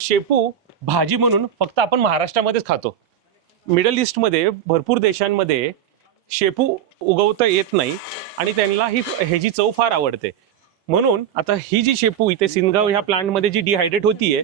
शेपू भाजी म्हणून फक्त आपण महाराष्ट्रामध्येच खातो. मिडल ईस्टमध्ये भरपूर देशांमध्ये शेपू उगवता येत नाही आणि त्यांना ह्याची चव फार आवडते. म्हणून आता ही जी शेपू इथे सिनगाव ह्या प्लांटमध्ये जी डिहायड्रेट होतीये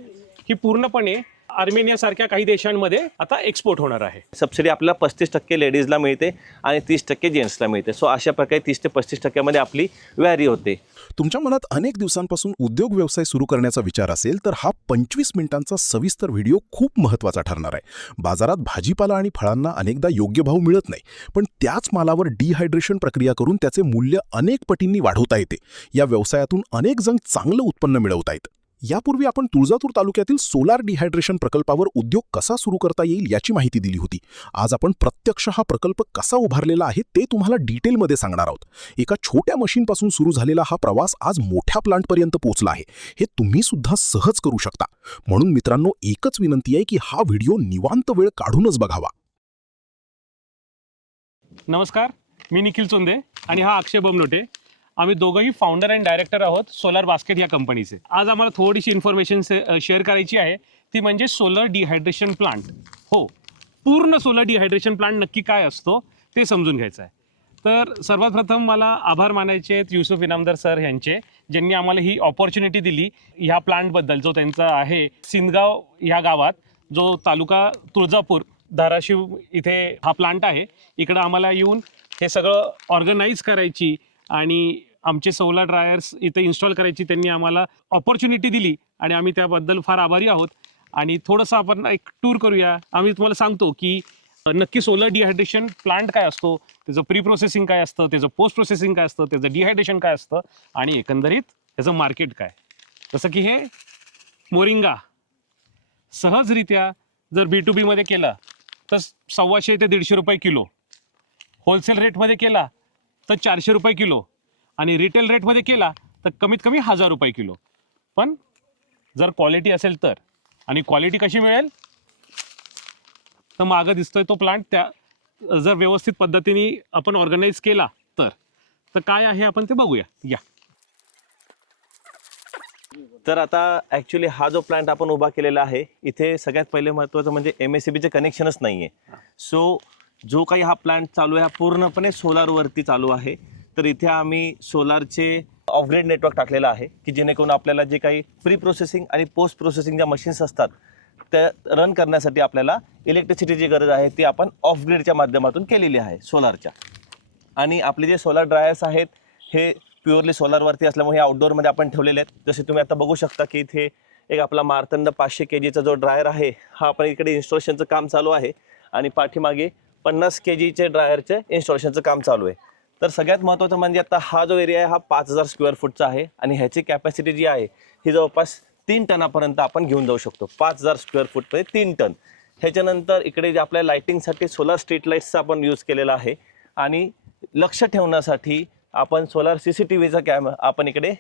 ही पूर्णपणे आर्मेनिया सारख्या काही देशांमध्ये आता एक्सपोर्ट होणार आहे. सबसिडी आपल्याला 35% लेडीजला मिळते आणि 30% जेंट्सला मिळते. सो अशा प्रकारे 30 ते 35% आपली व्हॅरी होते. तुमच्या मनात अनेक दिवसांपासून उद्योग व्यवसाय सुरू करण्याचा विचार असेल तर हा 25 मिनिटांचा सविस्तर व्हिडिओ खूप महत्त्वाचा ठरणार आहे. बाजारात भाजीपाला आणि फळांना अनेकदा योग्य भाव मिळत नाही, पण त्याच मालावर डिहायड्रेशन प्रक्रिया करून त्याचे मूल्य अनेक पटींनी वाढवता येते. या व्यवसायातून अनेक जण चांगलं उत्पन्न मिळवतायत. यापूर्वी आपण तुळजापूर तालुक्यातील सोलार डिहायड्रेशन प्रकल्पावर उद्योग कसा सुरू करता येईल याची माहिती दिली होती. आज आपण प्रत्यक्ष हा प्रकल्प कसा उभारलेला आहे ते तुम्हाला डिटेलमध्ये सांगणार आहोत. एका छोट्या मशीनपासून सुरू झालेला हा प्रवास आज मोठ्या प्लांटपर्यंत पोहोचला आहे. हे तुम्ही सुद्धा सहज करू शकता. म्हणून मित्रांनो, एकच विनंती आहे की हा व्हिडिओ निवांत वेळ काढूनच बघावा. नमस्कार, मी निखिल चोंदे आणि हा अक्षय बमनोटे. आम्ही दोघंही फाउंडर अँड डायरेक्टर आहोत सोलर बास्केट या कंपनीचे. आज आम्हाला थोडीशी इन्फॉर्मेशन शेअर करायची आहे, ती म्हणजे सोलर डिहायड्रेशन प्लांट. हो, पूर्ण सोलर डिहायड्रेशन प्लांट नक्की काय असतो ते समजून घ्यायचं आहे. तर सर्वात प्रथम मला आभार मानायचे आहेत युसुफ इनामदार सर यांचे, ज्यांनी आम्हाला ही ऑपॉर्च्युनिटी दिली. ह्या प्लांटबद्दल जो त्यांचा आहे सिनगाव ह्या गावात, जो तालुका तुळजापूर धाराशिव इथे हा प्लांट आहे, इकडं आम्हाला येऊन हे सगळं ऑर्गनाईज करायची आणि आमचे सोलर ड्रायर्स इथे इन्स्टॉल करायची त्यांनी आम्हाला ऑपॉर्च्युनिटी दिली आणि आम्ही त्याबद्दल फार आभारी आहोत. आणि थोडंसं आपण एक टूर करूया. आम्ही तुम्हाला सांगतो की नक्की सोलर डिहायड्रेशन प्लांट काय असतो, त्याचं प्री प्रोसेसिंग काय असतं, त्याचं पोस्ट प्रोसेसिंग काय असतं, त्याचं डिहायड्रेशन काय असतं आणि एकंदरीत त्याचं मार्केट काय. जसं की हे मोरिंगा सहजरित्या जर B2B मध्ये केला तर 125 ते 150 रुपये किलो, होलसेल रेटमध्ये केला तर 400 रुपये किलो आणि रिटेल रेटमध्ये केला तर कमीत कमी 1000 रुपये किलो. पण जर क्वालिटी असेल तर, आणि क्वालिटी कशी मिळेल तर मागं दिसतोय तो प्लांट, त्या जर व्यवस्थित पद्धतीने आपण ऑर्गनाईज केला तर काय आहे आपण ते बघूया. या तर आता ॲक्च्युली हा जो प्लांट आपण उभा केलेला आहे, इथे सगळ्यात पहिले महत्त्वाचं म्हणजे MSCBचे कनेक्शनच नाही आहे. सो जो काही हा प्लांट चालू आहे हा पूर्णपणे सोलारवरती चालू आहे. तर इथे आम्ही सोलारचे ऑफ ग्रीड नेटवर्क टाकलेलं आहे की जेणेकरून आपल्याला जे काही प्री प्रोसेसिंग आणि पोस्ट प्रोसेसिंग ज्या मशीन्स असतात त्या रन करण्यासाठी आपल्याला इलेक्ट्रिसिटीची गरज आहे, ती आपण ऑफ ग्रीडच्या माध्यमातून केलेली आहे सोलारच्या. आणि आपले जे सोलार ड्रायर्स आहेत हे प्युअरली सोलारवरती असल्यामुळे हे आउटडोअरमध्ये आपण ठेवलेले आहेत. जसे तुम्ही आता बघू शकता की इथे एक आपला मार्तंड 500 kgचा जो ड्रायर आहे हा आपण इकडे इन्स्टॉलेशनचं काम चालू आहे आणि पाठीमागे 50 kgचे ड्रायरचे इन्स्टॉलेशनचं काम चालू आहे. तर सगळ्यात महत्त्वाचं म्हणजे आता हा जो एरिया आहे हा 5000 स्क्वेअर फूटचा आहे आणि ह्याची कॅपॅसिटी जी आहे ही जवळपास 3 टनापर्यंत आपण घेऊन जाऊ शकतो. 5000 स्क्वेअर फूटमध्ये 3 टन. ह्याच्यानंतर इकडे जे आपल्या लाईटिंगसाठी सोलार स्ट्रीट लाईट्सचा आपण यूज केलेला आहे आणि लक्ष ठेवण्यासाठी आपण सोलार CCTVचा आपण इकडे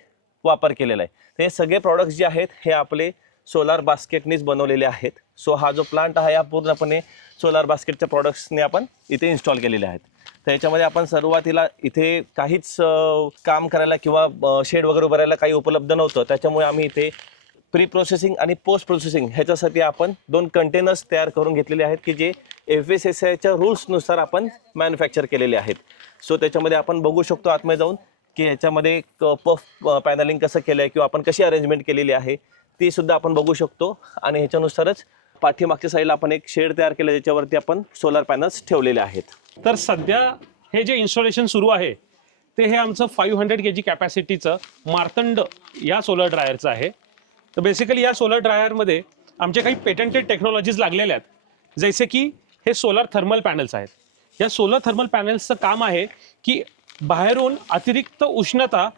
वापर केलेला आहे. तर हे सगळे प्रॉडक्ट्स जे आहेत हे आपले सोलार बास्केटनीच बनवलेले आहेत. सो हा जो प्लांट आहे हा पूर्णपणे सोलार बास्केटच्या प्रॉडक्ट्सने आपण इथे इन्स्टॉल केलेले आहेत. तर याच्यामध्ये आपण सुरुवातीला इथे काहीच काम करायला किंवा शेड वगैरे उभारायला काही उपलब्ध नव्हतं. त्याच्यामुळे आम्ही इथे प्री प्रोसेसिंग आणि पोस्ट प्रोसेसिंग ह्याच्यासाठी आपण 2 कंटेनर्स तयार करून घेतलेले आहेत की जे FSSAIच्या रूल्सनुसार आपण मॅन्युफॅक्चर केलेले आहेत. सो त्याच्यामध्ये आपण बघू शकतो आतमध्ये जाऊन की ह्याच्यामध्ये पफ पॅनलिंग कसं केलं आहे किंवा आपण कशी अरेंजमेंट केलेली आहे ती सुद्धा आपण बघू शकतो. आणि ह्याच्यानुसारच पाठीमागच्या साईडला आपण एक शेड तयार केलं ज्याच्यावरती आपण सोलार पॅनल्स ठेवलेले आहेत. तर सध्या हे जे इन्स्टॉलेशन सुरू आहे ते हे आमचं 500 kg कॅपॅसिटीचं मार्तंड या सोलर ड्रायरचं आहे. तर बेसिकली या सोलर ड्रायरमध्ये आमचे काही पेटंटेड टेक्नॉलॉजीज लागलेल्या आहेत, जसे की हे सोलर थर्मल पॅनल्स आहेत. या सोलर थर्मल पॅनल्सचं काम आहे की बाहेरून अतिरिक्त उष्णता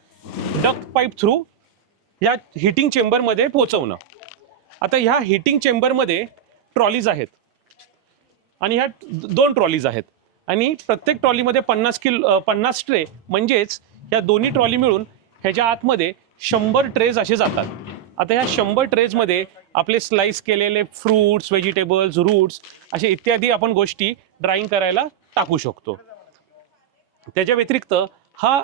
डक्ट पाईप थ्रू या हीटिंग चेंबरमध्ये पोहोचवणं. आता ह्या हीटिंग चेंबरमध्ये ट्रॉलीज आहेत आणि ह्या 2 ट्रॉलीज आहेत आणि प्रत्येक ट्रॉलीमध्ये 50 ट्रे, म्हणजेच या दोन्ही ट्रॉली मिळून ह्याच्या आतमध्ये 100 ट्रेज असे जातात. आता ह्या 100 ट्रेजमध्ये आपले स्लाइस केलेले फ्रूट्स, व्हेजिटेबल्स, रूट्स असे इत्यादी आपण गोष्टी ड्राईंग करायला टाकू शकतो. त्याच्या व्यतिरिक्त हा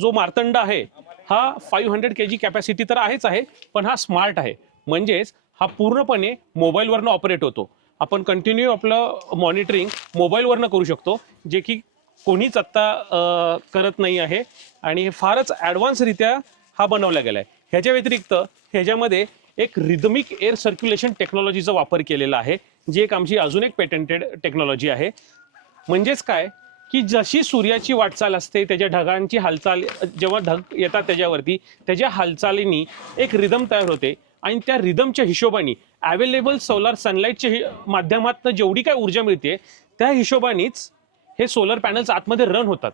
जो मार्तंड आहे हा 500 kg कॅपॅसिटी तर आहेच आहे, पण हा स्मार्ट आहे. म्हणजेच हा पूर्णपणे मोबाईलवरनं ऑपरेट होतो. आपण कंटिन्यू आपलं मॉनिटरिंग मोबाईलवरनं करू शकतो, जे की कोणीच आत्ता करत नाही आहे आणि हे फारच ॲडव्हान्सरित्या हा बनवला गेला आहे. ह्याच्या व्यतिरिक्त ह्याच्यामध्ये एक रिदमिक एअर सर्क्युलेशन टेक्नॉलॉजीचा वापर केलेला आहे, जी एक आमची अजून एक पेटंटेड टेक्नॉलॉजी आहे. म्हणजेच काय की जशी सूर्याची वाटचाल असते, त्याच्या ढगांची हालचाल, जेव्हा ढग येतात त्याच्यावरती, त्याच्या हालचालींनी एक रिदम तयार होते आणि त्या रिदमच्या हिशोबाने अवेलेबल सोलार सनलाईटच्या माध्यमातून जेवढी काय ऊर्जा मिळते त्या हिशोबानेच हे सोलर पॅनल्स आतमध्ये रन होतात.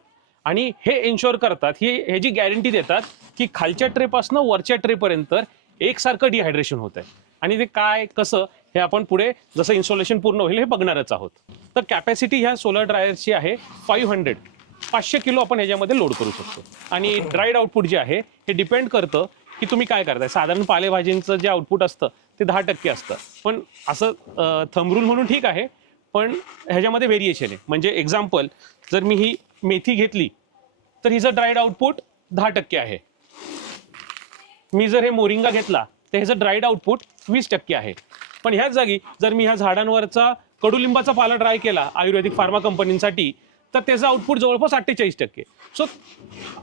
आणि हे एन्शुअर करतात, ह्याची गॅरंटी देतात की खालच्या ट्रेपासून वरच्या ट्रेपर्यंत एकसारखं डिहायड्रेशन होत आहे. आणि ते काय कसं हे आपण पुढे जसं इन्स्टॉलेशन पूर्ण होईल हे बघणारच आहोत. तर कॅपॅसिटी ह्या सोलर ड्रायरची आहे 500 किलो आपण ह्याच्यामध्ये लोड करू शकतो. आणि ड्राईड आउटपुट जे आहे हे डिपेंड करतं की तुम्ही काय करताय. साधारण पालेभाजींचं जे आउटपुट असतं ते 10% असतं, पण असं थंब रूल म्हणून ठीक आहे, पण ह्याच्यामध्ये व्हेरिएशन आहे. म्हणजे एक्झाम्पल, जर मी ही मेथी घेतली तर हिचं ड्राईड आउटपुट 10% आहे. मी जर हे मोरिंगा घेतला तर ह्याचं ड्राईड आउटपुट 20% आहे. पण ह्याच जागी जर मी ह्या झाडांवरचा कडुलिंबाचा पाला ड्राय केला आयुर्वेदिक फार्मा कंपनींसाठी तर त्याचं आउटपुट जवळपास 48%. सो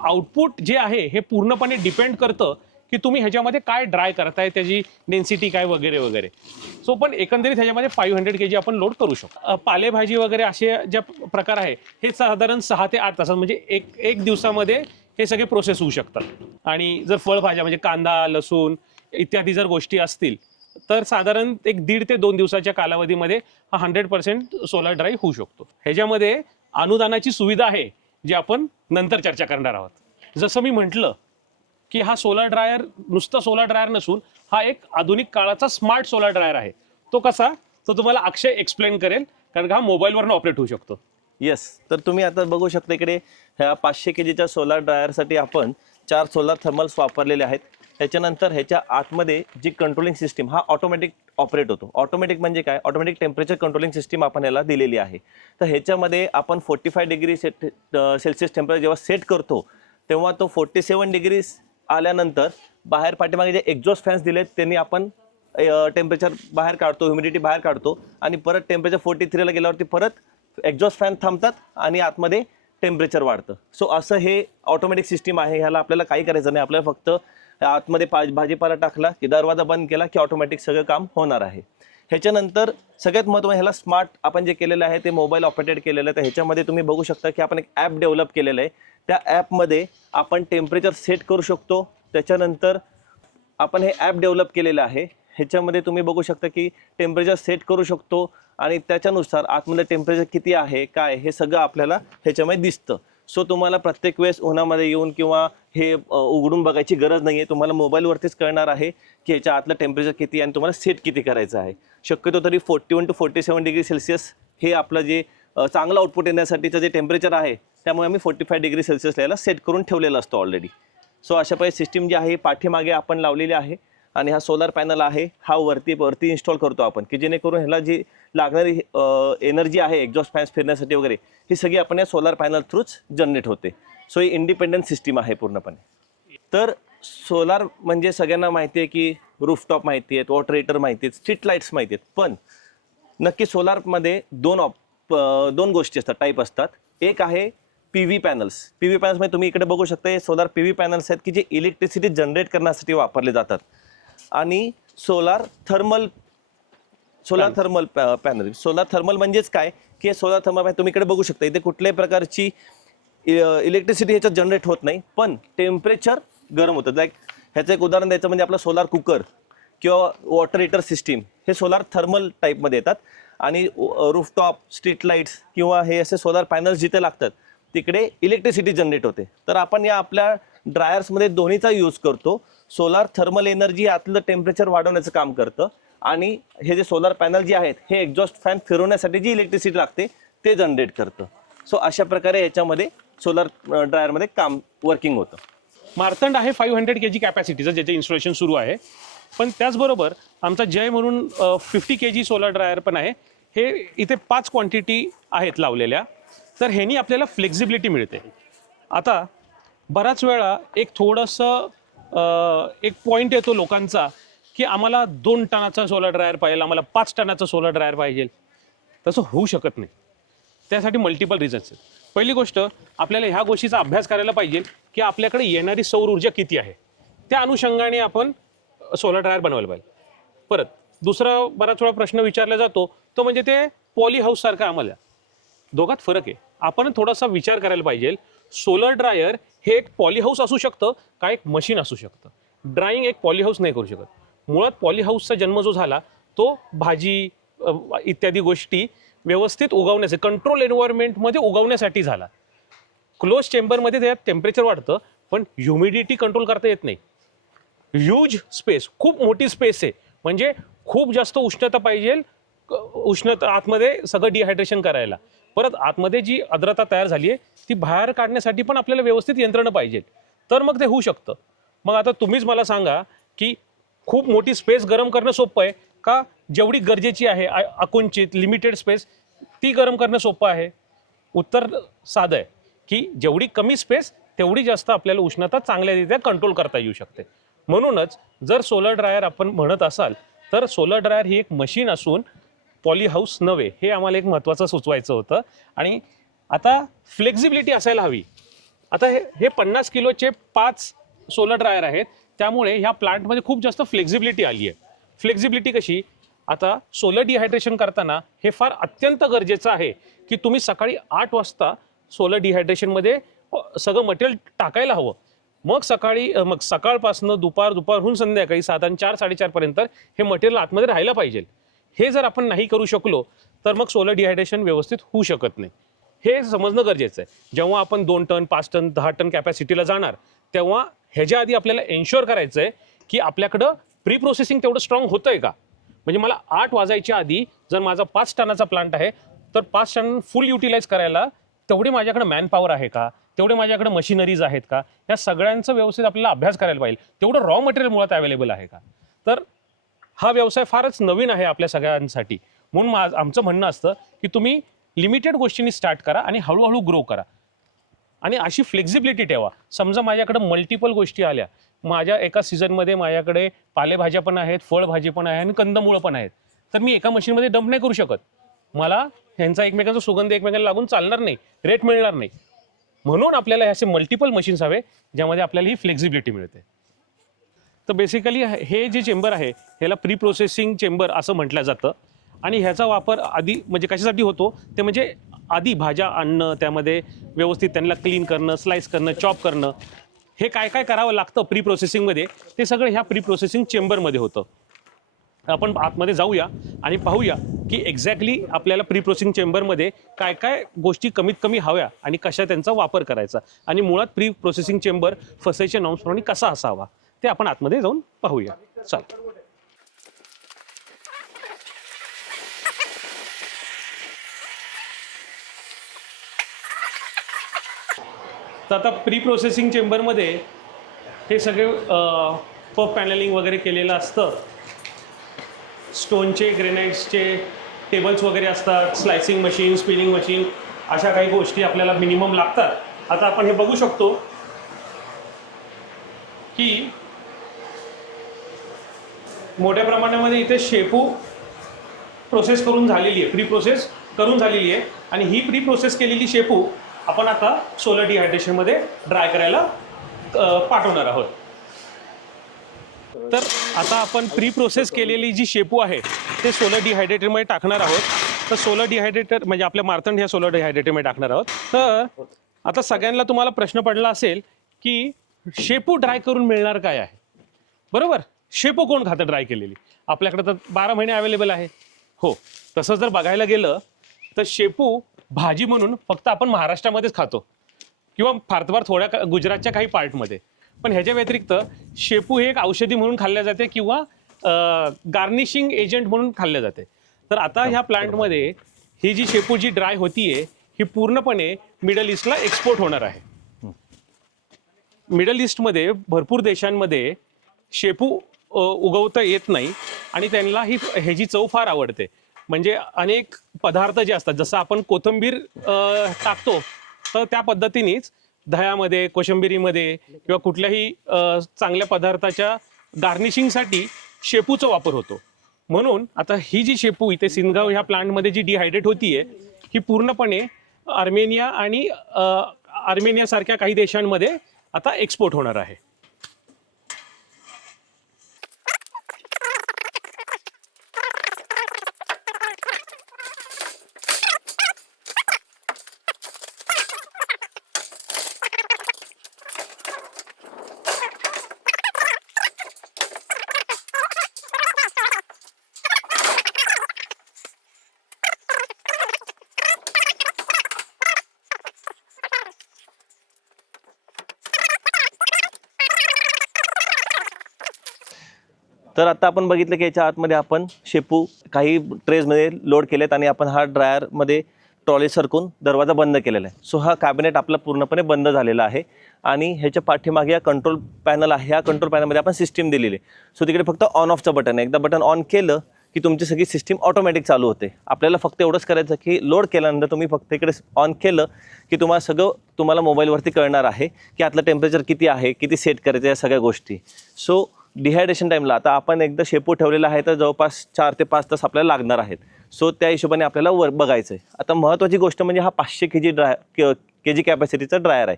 आउटपुट जे आहे हे पूर्णपणे डिपेंड करतं की तुम्ही ह्याच्यामध्ये काय ड्राय करताय, त्याची डेन्सिटी काय वगैरे वगैरे. सो पण एकंदरीत ह्याच्यामध्ये 500 kg आपण लोड करू शकतो. पालेभाजी वगैरे असे ज्या प्रकार आहे हे साधारण 6 ते 8 तासात म्हणजे एक दिवसामध्ये हे सगळे प्रोसेस होऊ शकतात. आणि जर फळभाज्या म्हणजे कांदा, लसूण इत्यादी जर गोष्टी असतील तर साधारण 1.5 ते 2 दिवसाच्या कालावधीमध्ये हा 100% सोलर ड्राय होऊ शकतो. ह्याच्यामध्ये अनुदानाची सुविधा आहे जी आपण नंतर चर्चा करणार आहोत. जसं मी म्हटलं की हा सोलर ड्रायर नुसता सोलर ड्रायर नसून हा एक आधुनिक काळाचा स्मार्ट सोलर ड्रायर आहे. तो कसा, तो तुम्हाला अक्षय एक्सप्लेन करेल, कारण का हा मोबाईलवरनं ऑपरेट होऊ शकतो. येस, तर तुम्ही आता बघू शकता इकडे ह्या 500 kgच्या सोलार ड्रायरसाठी आपण 4 सोलार थर्मल्स वापरलेले आहेत. त्याच्यानंतर ह्याच्या आतमध्ये जी कंट्रोलिंग सिस्टीम हा ऑटोमॅटिक ऑपरेट होतो. ऑटोमॅटिक म्हणजे काय, ऑटोमॅटिक टेम्परेचर कंट्रोलिंग सिस्टीम आपण याला दिलेली आहे. तर ह्याच्यामध्ये आपण 45 डिग्री सेल्सिअस टेम्परेचर जेव्हा सेट करतो तेव्हा तो 47 डिग्री आल्यानंतर बाहेर पाठीमागे जे एक्झॉस्ट फॅन्स दिलेत त्यांनी आपण टेम्परेचर बाहेर काढतो, ह्युमिडिटी बाहेर काढतो आणि परत टेम्परेचर 43ला गेल्यावरती परत एक्झॉस्ट फॅन थांबतात आणि आतमध्ये टेम्परेचर वाढतं. सो असं हे ऑटोमॅटिक सिस्टीम आहे. ह्याला आपल्याला काही करायचं नाही, आपल्याला फक्त आतमध्ये भाजीपाला टाकला की दरवाजा बंद केला की ऑटोमॅटिक सगळं काम होणार आहे. ह्याच्यानंतर सगळ्यात महत्त्वाचं ह्याला स्मार्ट आपण जे केलेलं आहे ते मोबाईल ऑपरेटेड केलेलं आहे. तर ह्याच्यामध्ये तुम्ही बघू शकता की आपण एक ॲप डेव्हलप केलेलं आहे. त्या ॲपमध्ये आपण टेम्परेचर सेट करू शकतो. त्याच्यानंतर आपण हे ॲप डेव्हलप केलेलं आहे. ह्याच्यामध्ये तुम्ही बघू शकता की टेम्परेचर सेट करू शकतो आणि त्याच्यानुसार आतमध्ये टेम्परेचर किती आहे काय हे सगळं आपल्याला ह्याच्यामध्ये दिसतं. सो तुम्हाला प्रत्येक वेळेस उन्हामध्ये येऊन किंवा हे उघडून बघायची गरज नाही आहे. तुम्हाला मोबाईलवरतीच कळणार आहे की ह्याच्या आतलं टेम्परेचर किती आणि तुम्हाला सेट किती करायचं आहे. शक्यतो तरी 41 to 47 डिग्री सेल्सिअस हे आपलं जे चांगलं आउटपुट येण्यासाठीचं जे टेम्परेचर आहे त्यामुळे आम्ही 45 डिग्री सेल्सिअसला याला सेट करून ठेवलेलं असतं ऑलरेडी. सो अशा प्रकारे सिस्टीम जी आहे पाठीमागे आपण लावलेली आहे आणि हा सोलार पॅनल आहे हा वरती इन्स्टॉल करतो आपण की जेणेकरून ह्याला जी लागणारी एनर्जी आहे एक्झॉस्ट फॅन्स फिरण्यासाठी वगैरे ही सगळी आपण या सोलार पॅनल थ्रूच जनरेट होते. सो ही इंडिपेंडंट सिस्टीम आहे पूर्णपणे. तर सोलार म्हणजे सगळ्यांना माहिती आहे की रूफटॉप माहिती आहेत, वॉटर हीटर माहिती आहेत, स्ट्रीट लाईट्स माहिती आहेत. पण नक्की सोलारमध्ये दोन गोष्टी असतात, टाईप असतात. एक आहे PV पॅनल्स. PV पॅनल्समध्ये तुम्ही इकडे बघू शकता हे सोलार PV पॅनल्स आहेत की जे इलेक्ट्रिसिटी जनरेट करण्यासाठी वापरले जातात. आणि solar thermal panel. Solar thermal म्हणजेच काय की सोलार थर्मल तुम्ही इकडे बघू शकता इथे कुठल्याही प्रकारची इलेक्ट्रिसिटी ह्याच्यात जनरेट होत नाही, पण टेम्परेचर गरम होतं. लाईक ह्याचं एक उदाहरण द्यायचं म्हणजे आपला सोलार कुकर किंवा वॉटर हीटर सिस्टीम हे सोलार थर्मल टाईपमध्ये येतात. आणि रूफटॉप, स्ट्रीट लाईट्स किंवा हे असे सोलार पॅनल्स जिथे लागतात तिकडे इलेक्ट्रिसिटी जनरेट होते. तर आपण या आपल्या ड्रायर्समध्ये दोन्हीचा यूज करतो. सोलार थर्मल एनर्जी आतलं टेम्परेचर वाढवण्याचं काम करतं आणि हे जे सोलार पॅनल जे आहेत हे एक्झॉस्ट फॅन फिरवण्यासाठी जी इलेक्ट्रिसिटी लागते ते जनरेट करतं. सो अशा प्रकारे याच्यामध्ये सोलार ड्रायरमध्ये काम वर्किंग होतं. मार्तंड आहे 500 kg कॅपॅसिटीचं ज्याचं इन्स्टॉलेशन सुरू आहे. पण त्याचबरोबर आमचा जय म्हणून 50 kg सोलर ड्रायर पण आहे. हे इथे 5 क्वांटिटी आहेत लावलेल्या. तर ह्यानी आपल्याला फ्लेक्झिबिलिटी मिळते. आता बराच वेळा एक थोडंसं एक पॉईंट येतो लोकांचा की आम्हाला 2 टनाचा सोलर ड्रायर पाहिजे, आम्हाला 5 टनाचा सोलर ड्रायर पाहिजे. तसं होऊ शकत नाही. त्यासाठी मल्टिपल रिझन्स आहेत. पहिली गोष्ट, आपल्याला ह्या गोष्टीचा अभ्यास करायला पाहिजे की आपल्याकडे येणारी सौर ऊर्जा किती आहे. त्या अनुषंगाने आपण सोलर ड्रायर बनवायला पाहिजे. परत दुसरा बराच वेळा प्रश्न विचारला जातो तो म्हणजे ते पॉली हाऊस सारखं. आम्हाला दोघात फरक आहे. आपण थोडासा विचार करायला पाहिजे. सोलर ड्रायर हे एक पॉली हाऊस असू शकतं का एक मशीन असू शकतं. ड्रायिंग एक पॉली हाऊस नाही करू शकत. मुळात पॉली हाऊसचा जन्म जो झाला तो भाजी इत्यादी गोष्टी व्यवस्थित उगवण्याचे, कंट्रोल एन्व्हायरमेंटमध्ये उगवण्यासाठी झाला. क्लोज चेंबरमध्ये त्यात टेम्परेचर वाढतं पण ह्युमिडिटी कंट्रोल करता येत नाही. ह्यूज स्पेस, खूप मोठी स्पेस आहे, म्हणजे खूप जास्त उष्णता पाहिजे. उष्णता आतमध्ये सगळं डिहायड्रेशन करायला. परत आतमध्ये जी आर्द्रता तयार झाली आहे ती बाहेर काढण्यासाठी पण आपल्याला व्यवस्थित यंत्रणा पाहिजे, तर मग ते होऊ शकतं. मग आता तुम्हीच मला सांगा की खूप मोठी स्पेस गरम करणं सोपं आहे का जेवढी गरजेची आहे अकुंचित लिमिटेड स्पेस ती गरम करणं सोपं आहे. उत्तर साधं आहे की जेवढी कमी स्पेस तेवढी जास्त आपल्याला उष्णता चांगल्यारीत्या कंट्रोल करता येऊ शकते. म्हणूनच जर सोलर ड्रायर आपण म्हणत असाल तर सोलर ड्रायर ही एक मशीन असून पॉली हाऊस नव्हे, हे आम्हाला एक महत्त्वाचं सुचवायचं होतं. आणि आता फ्लेक्झिबिलिटी असायला हवी. आता हे 50 किलोचे 5 सोलर ड्रायर आहेत, त्यामुळे ह्या प्लांटमध्ये खूप जास्त फ्लेक्झिबिलिटी आली आहे. फ्लेक्झिबिलिटी कशी, आता सोलर डिहायड्रेशन करताना हे फार अत्यंत गरजेचं आहे की तुम्ही सकाळी 8 वाजता सोलर डिहायड्रेशनमध्ये सगळं मटेरियल टाकायला हवं. मग सकाळपासनं दुपारहून संध्याकाळी साधारण 4-4:30 पर्यंत हे मटेरियल आतमध्ये राहायला पाहिजे. हे जर आपण नाही करू शकलो तर मग सोलर डिहायड्रेशन व्यवस्थित होऊ शकत नाही. हे समजणं गरजेचं आहे. जेव्हा आपण 2 टन 5 टन 10 टन कॅपॅसिटीला जाणार तेव्हा ह्याच्या आधी आपल्याला एन्श्योर करायचं आहे की आपल्याकडं प्री प्रोसेसिंग तेवढं स्ट्रॉंग होतंय का. म्हणजे मला 8 वाजायच्या आधी जर माझा 5 टनाचा प्लांट आहे तर 5 टन फुल युटिलाइज करायला तेवढी माझ्याकडे मॅनपॉवर आहे का, तेवढे माझ्याकडे मशिनरीज आहेत का, या सगळ्यांचा व्यवस्थित आपल्याला अभ्यास करायला पाहिजे. तेवढं रॉ मटेरियल मुळात अवेलेबल आहे का. तर हा व्यवसाय फारच नवीन आहे आपल्या सगळ्यांसाठी. म्हणून आमचं म्हणणं असतं की तुम्ही लिमिटेड गोष्टींनी स्टार्ट करा आणि हळूहळू ग्रो करा आणि अशी फ्लेक्झिबिलिटी ठेवा. समजा माझ्याकडे मल्टिपल गोष्टी आल्या, माझ्या एका सीझनमध्ये माझ्याकडे पालेभाज्या पण आहेत, फळभाजी पण आहे आणि कंदमुळं पण आहेत, तर मी एका मशीनमध्ये डंप नाही करू शकत. मला ह्यांचा एकमेकांचा सुगंध एकमेकांना लागून चालणार नाही, रेट मिळणार नाही. म्हणून आपल्याला असे मल्टिपल मशीन्स हवे ज्यामध्ये आपल्याला ही फ्लेक्झिबिलिटी मिळते. तर बेसिकली हे जे चेंबर आहे ह्याला प्री प्रोसेसिंग चेंबर असं म्हटलं जातं. आणि ह्याचा वापर आधी म्हणजे कशासाठी होतो ते म्हणजे आधी भाज्या आणणं, त्यामध्ये व्यवस्थित त्यांना क्लीन करणं, स्लाइस करणं, चॉप करणं, हे काय काय करावं लागतं प्री प्रोसेसिंगमध्ये, ते सगळं ह्या प्री प्रोसेसिंग चेंबरमध्ये होतं. आपण आतमध्ये जाऊया आणि पाहूया की एक्झॅक्टली आपल्याला प्री प्रोसेसिंग चेंबरमध्ये काय काय गोष्टी कमीत कमी हव्या आणि कशा त्यांचा वापर करायचा आणि मुळात प्री प्रोसेसिंग चेंबर फसायच्या नॉर्म्सप्रमाणे कसा असावा ते आपण आतमध्ये जाऊन पाहूया. चल. तर आता प्री प्रोसेसिंग चेंबरमध्ये हे सगळे पफ पॅनलिंग वगैरे केलेलं असतं. स्टोनचे, ग्रेनाइट्सचे टेबल्स वगैरे असतात, स्लायसिंग मशीन, स्पिनिंग मशीन, अशा काही गोष्टी आपल्याला मिनिमम लागतात. आता आपण हे बघू शकतो की मोठ्या प्रमाणामध्ये इथे शेपू प्रोसेस करून झालेली आहे, प्री प्रोसेस करून झालेली आहे. आणि ही प्री प्रोसेस केलेली शेपू आपण आता सोलर डिहायड्रेशनमध्ये ड्राय करायला पाठवणार आहोत. तर आता आपण प्री प्रोसेस केलेली जी शेपू आहे ते सोलर डिहायड्रेटरमध्ये टाकणार आहोत. तर सोलर डिहायड्रेटर म्हणजे आपल्या मार्तंड ह्या सोलर डिहायड्रेटरमध्ये टाकणार आहोत. तर आता सगळ्यांना तुम्हाला प्रश्न पडला असेल की शेपू ड्राय करून मिळणार काय आहे, बरोबर. शेपू कोण खातं ड्राय केलेली, आपल्याकडे तर 12 महिने अवेलेबल आहे. हो, तसं जर बघायला गेलं तर शेपू भाजी म्हणून फक्त आपण महाराष्ट्रामध्येच खातो किंवा फार थोड्या गुजरातच्या काही पार्टमध्ये. पण ह्याच्या व्यतिरिक्त शेपू हे एक औषधी म्हणून खाल्ल्या जाते किंवा गार्निशिंग एजंट म्हणून खाल्ल्या जाते. तर आता ह्या प्लांटमध्ये ही जी शेपू जी ड्राय होतीये ही पूर्णपणे मिडल ईस्टला एक्सपोर्ट होणार आहे. मिडल ईस्टमध्ये भरपूर देशांमध्ये शेपू उगवता येत नाही आणि त्यांना ह्याची चव फार आवडते. म्हणजे अनेक पदार्थ जे असतात, जसं आपण कोथिंबीर टाकतो तर त्या पद्धतीनेच दह्यामध्ये, कोशिंबिरीमध्ये किंवा कुठल्याही चांगल्या पदार्थाच्या गार्निशिंगसाठी शेपूचा वापर होतो. म्हणून आता ही जी शेपू इथे सिनगाव ह्या प्लांटमध्ये जी डिहायड्रेट होतीये ही पूर्णपणे आर्मेनिया आणि आर्मेनियासारख्या काही देशांमध्ये आता एक्सपोर्ट होणार आहे. तर आता आपण बघितलं की याच्या आतमध्ये आपण शेपू काही ट्रेजमध्ये लोड केलेत आणि आपण हा ड्रायरमध्ये ट्रॉली सरकून दरवाजा बंद केलेला आहे. सो हा कॅबिनेट आपला पूर्णपणे बंद झालेला आहे आणि ह्याच्या पाठीमागे हा कंट्रोल पॅनल आहे. ह्या कंट्रोल पॅनलमध्ये आपण सिस्टीम दिलेली आहे. सो तिकडे फक्त ऑन ऑफचं बटन आहे. एकदा बटन ऑन केलं की तुमची सगळी सिस्टीम ऑटोमॅटिक चालू होते. आपल्याला फक्त एवढंच करायचं की लोड केल्यानंतर तुम्ही फक्त इकडे ऑन केलं की तुम्हाला मोबाईलवरती कळणार आहे की आतलं टेम्परेचर किती आहे, किती सेट करायचं, या सगळ्या गोष्टी. सो डिहायड्रेशन टाईमला आता आपण एकदा शेपू ठेवलेला आहे तर जवळपास 4 ते 5 तास आपल्याला लागणार आहेत. सो त्या हिशोबाने आपल्याला बघायचं आहे. आता महत्त्वाची गोष्ट म्हणजे हा 500 kg कॅपॅसिटीचा ड्रायर आहे.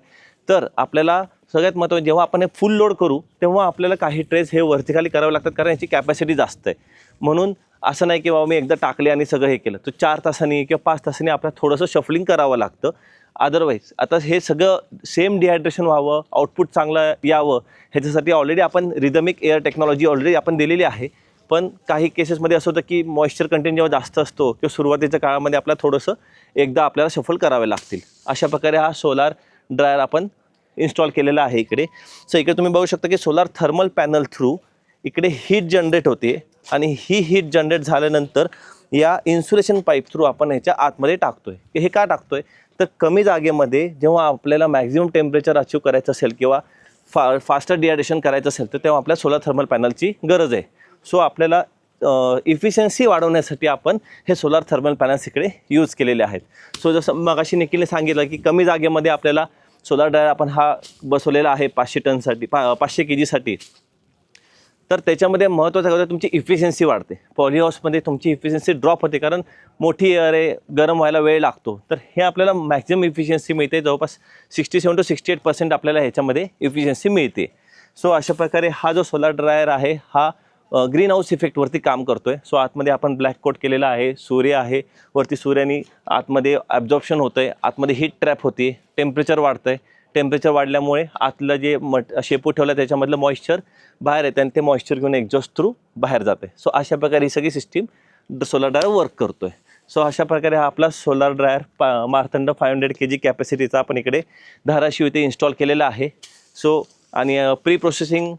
तर आपल्याला सगळ्यात महत्त्वाचं जेव्हा आपण हे फुल लोड करू तेव्हा आपल्याला काही ट्रेस हे वरती खाली करावे लागतात, कारण याची कॅपॅसिटी जास्त आहे. म्हणून असं नाही की बाबा मी एकदा टाकले आणि सगळं हे केलं. तर 4 तासांनी किंवा 5 तासांनी आपल्याला थोडंसं शफलिंग करावं लागतं. अदरवाईज आता हे सगळं सेम डिहायड्रेशन व्हावं, आउटपुट चांगलं यावं, ह्याच्यासाठी ऑलरेडी आपण रिदमिक एअर टेक्नॉलॉजी ऑलरेडी आपण दिलेली आहे. पण काही केसेसमध्ये असं होतं की मॉइश्चर कंटेंट जेव्हा जास्त असतो किंवा सुरुवातीच्या काळामध्ये आपल्याला थोडंसं एकदा आपल्याला शफल करावे लागतील. अशा प्रकारे हा सोलार ड्रायर आपण इन्स्टॉल केलेला आहे इकडे. सो इकडे तुम्ही बघू शकता की सोलार थर्मल पॅनल थ्रू इकडे हीट जनरेट होते आणि ही हीट जनरेट झाल्यानंतर या इन्सुलेशन पाईप थ्रू आपण ह्याच्या आतमध्ये टाकतोय. हे का टाकतोय तर कमी जागेमध्ये जेव्हा आपल्याला मॅक्झिमम टेम्परेचर अचीव करायचं असेल किंवा फास्टर डिहायड्रेशन करायचं असेल तर तेव्हा आपल्याला सोलार थर्मल पॅनलची गरज आहे. सो आपल्याला इफिशियन्सी वाढवण्यासाठी आपण हे सोलार थर्मल पॅनल्स इकडे यूज केलेले आहेत. सो जसं मगाशी निखिलने सांगितलं की कमी जागेमध्ये आपल्याला सोलार ड्रायर आपण हा बसवलेला आहे 500 टनसाठी 500 kgसाठी. तर त्याच्यामध्ये महत्त्वाचं काय तुमची इफिशियन्सी वाढते. पॉलीहाऊसमध्ये तुमची इफिशियन्सी ड्रॉप होते कारण मोठी एअर आहे, गरम व्हायला वेळ लागतो. तर हे आपल्याला मॅक्झिमम इफिशियन्सी मिळते. जवळपास 67 to 68% आपल्याला ह्याच्यामध्ये इफिशियन्सी मिळते. सो अशा प्रकारे हा जो सोलार ड्रायर आहे हा ग्रीन हाऊस इफेक्टवरती काम करतो आहे. सो आतमध्ये आपण ब्लॅक कोट केलेला आहे, सूर्य आहे, वरती सूर्याने आतमध्ये ॲब्झॉर्प्शन होतं आहे, आतमध्ये हीट ट्रॅप होते, टेम्परेचर वाढतं आहे. टेम्परेचर वाढल्यामुळे आतलं जे शेपू ठेवलं त्याच्यामधलं मॉइश्चर बाहेर येतं आणि ते मॉइश्चर घेऊन एक्झॉस्ट थ्रू बाहेर जाते. सो अशा प्रकारे ही सगळी सिस्टीम सोलार ड्रायर वर्क करतो आहे. सो अशा प्रकारे हा आपला सोलार ड्रायर मार्तंड 500 kg कॅपॅसिटीचा आपण इकडे धाराशिव इथे इन्स्टॉल केलेला आहे. सो आणि pre processing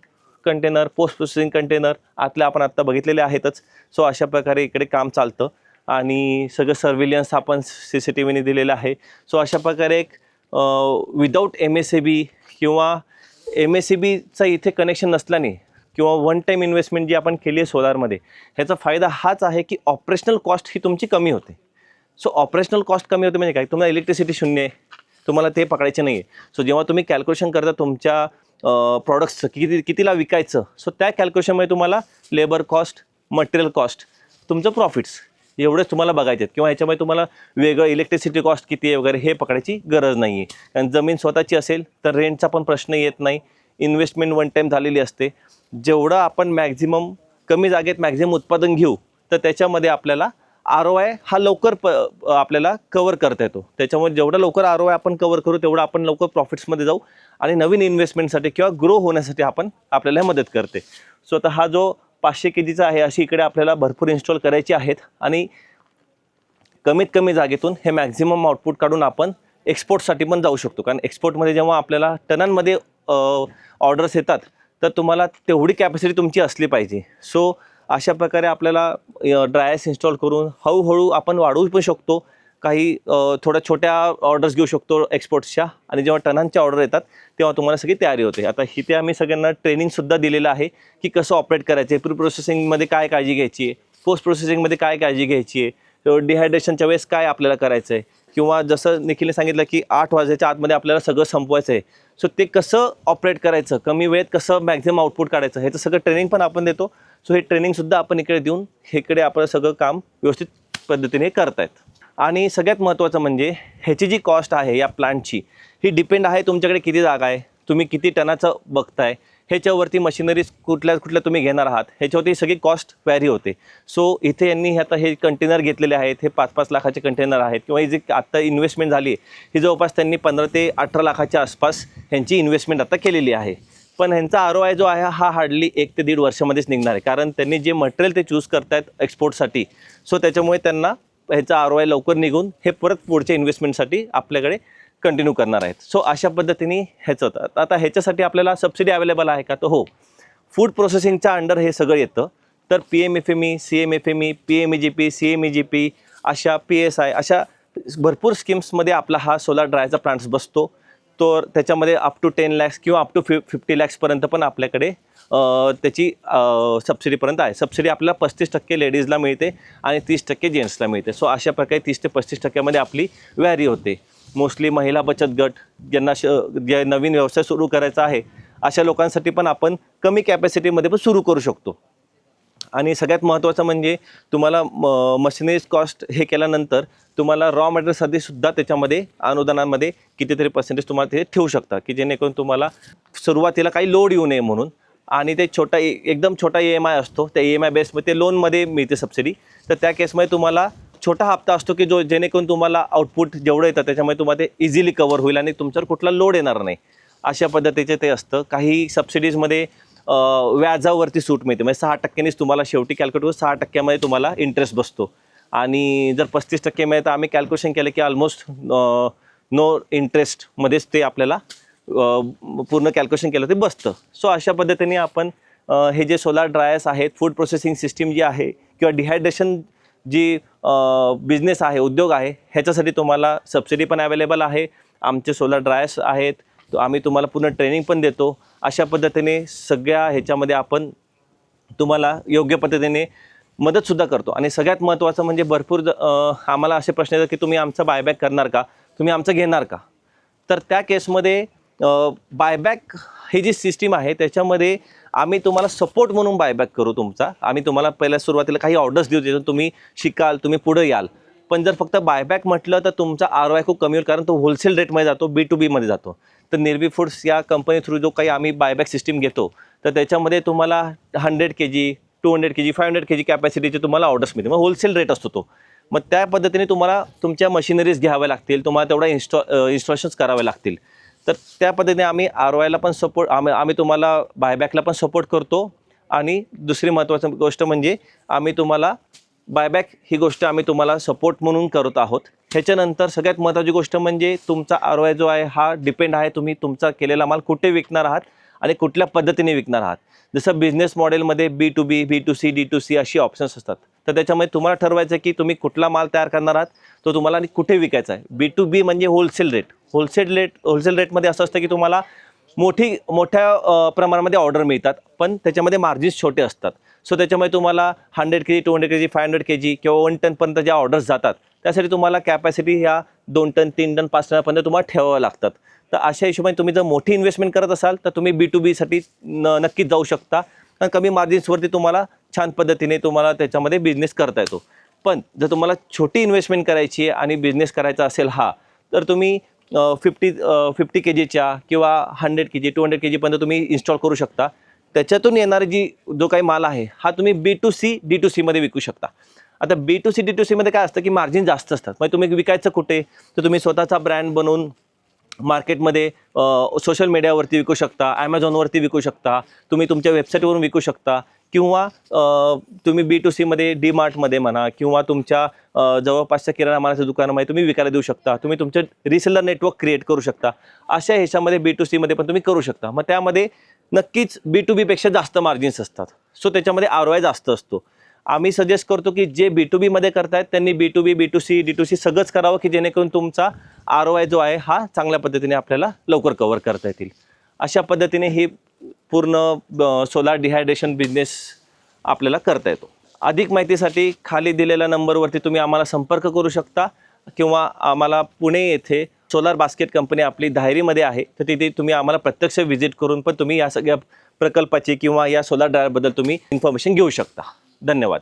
container, post processing container आतले आपण आत्ता बघितलेले आहेतच. सो अशा प्रकारे इकडे काम चालतं आणि सगळं सर्व्हिलियन्स आपण CCTVने दिलेलं आहे. सो अशा प्रकारे एक विदाऊट MSAB किंवा MSABचा इथे कनेक्शन नसल्याने किंवा वन टाईम इन्व्हेस्टमेंट जी आपण केली आहे सोलारमध्ये, ह्याचा फायदा हाच आहे की ऑपरेशनल कॉस्ट ही तुमची कमी होते. सो ऑपरेशनल कॉस्ट कमी होते म्हणजे काय, तुम्हाला इलेक्ट्रिसिटी शून्य आहे, तुम्हाला ते पकडायचे नाही आहे. सो जेव्हा तुम्ही कॅल्क्युलेशन करता तुमच्या प्रॉडक्ट्सचं कितीला विकायचं, सो त्या कॅल्क्युलेशनमध्ये तुम्हाला लेबर कॉस्ट, मटेरियल कॉस्ट, तुमचं प्रॉफिट्स एवढंच तुम्हाला बघायचे आहेत. किंवा ह्याच्यामध्ये तुम्हाला वेगळं इलेक्ट्रिसिटी कॉस्ट किती आहे वगैरे हे पकडायची गरज नाही आहे. कारण जमीन स्वतःची असेल तर रेंटचा पण प्रश्न येत नाही. इन्व्हेस्टमेंट वन टाईम झालेली असते. जेवढं आपण मॅक्झिमम कमी जागेत मॅक्झिमम उत्पादन घेऊ तर त्याच्यामध्ये आपल्याला ROI हा लवकर आपल्याला कवर करता येतो. त्याच्यामुळे जेवढं लवकर ROI आपण कवर करू तेवढं आपण लवकर प्रॉफिट्समध्ये जाऊ आणि नवीन इन्व्हेस्टमेंटसाठी किंवा ग्रो होण्यासाठी आपल्याला मदत करते. सो आता हा जो 500 kgचा आहे अशी इकडे आपल्याला भरपूर इन्स्टॉल करायची आहेत आणि कमीत कमी जागेतून हे मॅक्झिमम आउटपुट काढून आपण एक्सपोर्टसाठी पण जाऊ शकतो. कारण एक्सपोर्टमध्ये जेव्हा आपल्याला टनांमध्ये ऑर्डर्स येतात तर तुम्हाला तेवढी कॅपॅसिटी तुमची असली पाहिजे. सो अशा प्रकारे आपल्याला ड्रायर्स इन्स्टॉल करून हळूहळू आपण वाढवू पण शकतो. काही थोड्या छोट्या ऑर्डर्स घेऊ शकतो एक्सपोर्ट्सच्या आणि जेव्हा टनांच्या ऑर्डर येतात तेव्हा तुम्हाला सगळी तयारी होते. आता इथे आम्ही सगळ्यांना ट्रेनिंगसुद्धा दिलेलं आहे की कसं ऑपरेट करायचं आहे, प्री प्रोसेसिंगमध्ये काय काळजी घ्यायची आहे, पोस्ट प्रोसेसिंगमध्ये काय काळजी घ्यायची आहे, डिहायड्रेशनच्या वेळेस काय आपल्याला करायचं आहे, किंवा जसं निखिलने सांगितलं की 8 वाजायच्या आतमध्ये आपल्याला सगळं संपवायचं आहे. सो ते कसं ऑपरेट करायचं, कमी वेळेत कसं मॅक्झिमम आउटपुट काढायचं, ह्याचं सगळं ट्रेनिंग पण आपण देतो. सो हे ट्रेनिंगसुद्धा आपण इकडे देऊन इकडे आपलं सगळं काम व्यवस्थित पद्धतीने करतायत. आणि सगळ्यात महत्त्वाचं म्हणजे ह्याची जी कॉस्ट आहे या प्लांटची ही डिपेंड आहे तुमच्याकडे किती जागा आहे, तुम्ही किती टनाचं बघताय, ह्याच्यावरती मशिनरीज कुठल्या तुम्ही घेणार आहात ह्याच्यावरती सगळी कॉस्ट व्हॅरी होते. सो इथे यांनी आता हे कंटेनर घेतलेले आहेत, हे 5-5 लाखाचे कंटेनर आहेत किंवा ही जी आत्ता इन्व्हेस्टमेंट झाली ही जवळपास त्यांनी 15 ते 18 लाखाच्या आसपास ह्यांची इन्व्हेस्टमेंट आता केलेली आहे. पण ह्यांचा ROI जो आहे हा हार्डली 1 ते 1.5 वर्षामध्येच निघणार आहे, कारण त्यांनी जे मटेरियल ते चूज करतायत एक्सपोर्टसाठी. सो त्याच्यामुळे त्यांना ह्याचा ROI लवकर निघून हे परत पुढच्या इन्व्हेस्टमेंटसाठी आपल्याकडे कंटिन्यू करणार आहेत. सो अशा पद्धतीने ह्याचं होतं. आता ह्याच्यासाठी आपल्याला सबसिडी अवेलेबल आहे का, तर हो, फूड प्रोसेसिंगच्या अंडर हे सगळं येतं. तर PMFME, CMFME, PMEGP, CMEGP अशा PSI अशा भरपूर स्कीम्समध्ये आपला हा सोलार ड्रायचा प्लांट्स बसतो. तर त्याच्यामध्ये अप टू 10 lakhs किंवा अप टू 50 lakhsपर्यंत पण आपल्याकडे त्याची सबसिडीपर्यंत आहे. सबसिडी आपल्याला 35% लेडीजला मिळते आणि 30% जेंट्सला मिळते. सो अशा प्रकारे 30 ते 35% आपली व्हॅरी होते. मोस्टली महिला बचत गट ज्यांना जे नवीन व्यवसाय सुरू करायचा आहे अशा लोकांसाठी पण आपण कमी कॅपॅसिटीमध्ये पण सुरू करू शकतो. आणि सगळ्यात महत्त्वाचं म्हणजे तुम्हाला मशिनरीज कॉस्ट हे केल्यानंतर तुम्हाला रॉ मटेरियलसाठी सुद्धा त्याच्यामध्ये अनुदानामध्ये कितीतरी पर्सेंटेज तुम्हाला ते ठेवू शकता, की जेणेकरून तुम्हाला सुरुवातीला काही लोड येऊ नये म्हणून. आणि ते एकदम छोटा EMI असतो, त्या EMI बेसमध्ये ते लोनमध्ये मिळते सबसिडी. तर त्या केसमध्ये तुम्हाला छोटा हप्ता असतो की जो जेणेकरून तुम्हाला आउटपुट जेवढं येतं त्याच्यामध्ये तुम्हाला ते इझिली कवर होईल आणि तुमच्यावर कुठला लोड येणार नाही, अशा पद्धतीचे ते असतं. काही सबसिडीजमध्ये व्याजावरती सूट मिळते, म्हणजे 6%नीच तुम्हाला शेवटी कॅल्क्युलेट करून 6%मध्ये तुम्हाला इंटरेस्ट बसतो. आणि जर 35% मिळेल तर आम्ही कॅल्क्युलेशन केलं की ऑलमोस्ट नो इंटरेस्टमध्येच ते आपल्याला पूर्ण कॅल्क्युलेशन केलं ते बसतं. सो अशा पद्धतीने आपण हे जे सोलार ड्रायर्स आहेत, फूड प्रोसेसिंग सिस्टीम जी आहे किंवा डिहायड्रेशन जी बिझनेस आहे, उद्योग आहे, ह्याच्यासाठी तुम्हाला सबसिडी पण अवेलेबल आहे. आमचे सोलार ड्रायर्स आहेत, तो आम्ही तुम्हाला पूर्ण ट्रेनिंग पण देतो. अशा पद्धतीने सगळ्या ह्याच्यामध्ये आपण तुम्हाला योग्य पद्धतीने मदतसुद्धा करतो. आणि सगळ्यात महत्त्वाचं म्हणजे भरपूर आम्हाला असे प्रश्न येतात की तुम्ही आमचा बायबॅक करणार का, तुम्ही आमचं घेणार का. तर त्या केसमध्ये बायबॅक ही जी सिस्टीम आहे त्याच्यामध्ये आम्ही तुम्हाला सपोर्ट म्हणून बायबॅक करू तुमचा. आम्ही तुम्हाला पहिल्या सुरुवातीला काही ऑर्डर्स देऊ, ज्यातून तुम्ही शिकाल, तुम्ही पुढे याल. पण जर फक्त बायबॅक म्हटलं तर तुमचा ROI खूप कमी होईल, कारण तो होलसेल रेटमध्ये जातो, B2B मध्ये जातो. तर निर्वी फूड्स या कंपनी थ्रू जो काही आम्ही बायबॅक सिस्टीम घेतो तर त्याच्यामध्ये तुम्हाला 100 kg, 200 kg, 500 kg कॅपॅसिटीचे तुम्हाला ऑर्डर्स मिळते. मग होलसेल रेट असतो तो. मग त्या पद्धतीने तुम्हाला तुमच्या मशिनरीज घ्याव्या लागतील, तुम्हाला तेवढा इन्स्टॉलेशन्स करावे लागतील. तर त्या पद्धतीने आम्ही ROIला पण सपोर्ट, आम्ही तुम्हाला बायबॅकला पण सपोर्ट करतो. आणि दुसरी महत्त्वाची गोष्ट म्हणजे आम्ही तुम्हाला बायबॅक ही गोष्ट आम्ही तुम्हाला सपोर्ट म्हणून करत आहोत. ह्याच्यानंतर सगळ्यात महत्त्वाची गोष्ट म्हणजे तुमचा ROI जो आहे हा डिपेंड आहे तुम्ही तुमचा केलेला माल कुठे विकणार आहात आणि कुठल्या पद्धतीने विकणार आहात. जसं बिझनेस मॉडेलमध्ये B2B, B2C, D2C अशी ऑप्शन्स असतात. तर त्याच्यामध्ये तुम्हाला ठरवायचं की तुम्ही कुठला माल तयार करणार आहात, तो तुम्हाला आणि कुठे विकायचा आहे. B2B म्हणजे होलसेल रेट. होलसेल रेटमध्ये असं असतं की तुम्हाला मोठ्या प्रमाणामध्ये ऑर्डर मिळतात, पण त्याच्यामध्ये मार्जिन्स छोटे असतात. सो त्याच्यामुळे तुम्हाला 100 kg, 200 kg, 500 kg किंवा 1 टनपर्यंत ज्या ऑर्डर्स जातात त्यासाठी तुम्हाला कॅपॅसिटी ह्या 2 टन, 3 टन, 5 टनापर्यंत तुम्हाला ठेवाव्या लागतात. तर अशा हिशोबाने तुम्ही जर मोठी इन्व्हेस्टमेंट करत असाल तर तुम्ही B2Bसाठी नक्कीच जाऊ शकता, कारण कमी मार्जिन्सवरती तुम्हाला छान पद्धतीने तुम्हाला त्याच्यामध्ये बिझनेस करता येतो. पण जर तुम्हाला छोटी इन्व्हेस्टमेंट करायची आहे आणि बिझनेस करायचा असेल तर तुम्ही 50 kgच्या किंवा 100 kg, 200 kgपर्यंत तुम्ही इन्स्टॉल करू शकता. त्याच्यातून येणारी जो काही माल आहे हा तुम्ही B2C, D2C मध्ये विकू शकता. आता B2C, D2C मध्ये काय असतं की मार्जिन जास्त असतात. मग तुम्ही विकायचं कुठे, तर तुम्ही स्वतःचा ब्रँड बनवून मार्केटमध्ये सोशल मीडियावरती विकू शकता, ॲमेझॉनवरती विकू शकता, तुम्ही तुमच्या वेबसाईटवरून विकू शकता, किंवा तुम्ही B2C मध्ये DMartमध्ये म्हणा किंवा तुमच्या जवळपासच्या किराणा मालाच्या दुकानामध्ये तुम्ही विकायला देऊ शकता. तुम्ही तुमचं रिसेलर नेटवर्क क्रिएट करू शकता. अशा ह्याच्यामध्ये B2C मध्ये पण तुम्ही करू शकता. मग त्यामध्ये नक्कीच B2B पेक्षा जास्त मार्जिन्स असतात. सो त्याच्यामध्ये ROI जास्त असतो. आम्ही सजेस्ट करतो की जे B2B मध्ये करतायत त्यांनी B2B, B2C, D2C सगळंच करावं, की जेणेकरून तुमचा ROI जो आहे हा चांगल्या पद्धतीने आपल्याला लवकर कव्हर करता येतील. अशा पद्धतीने ही पूर्ण सोलार डिहायड्रेशन बिझनेस आपल्याला करता येतो. अधिक माहितीसाठी खाली दिलेल्या नंबरवरती तुम्ही आम्हाला संपर्क करू शकता, किंवा आम्हाला पुणे येथे सोलार बास्केट कंपनी आपली धायरीमध्ये आहे, तर तिथे तुम्ही आम्हाला प्रत्यक्ष व्हिजिट करून पण तुम्ही या सगळ्या प्रकल्पाची किंवा या सोलार ड्रायरबद्दल तुम्ही इन्फॉर्मेशन घेऊ शकता. धन्यवाद.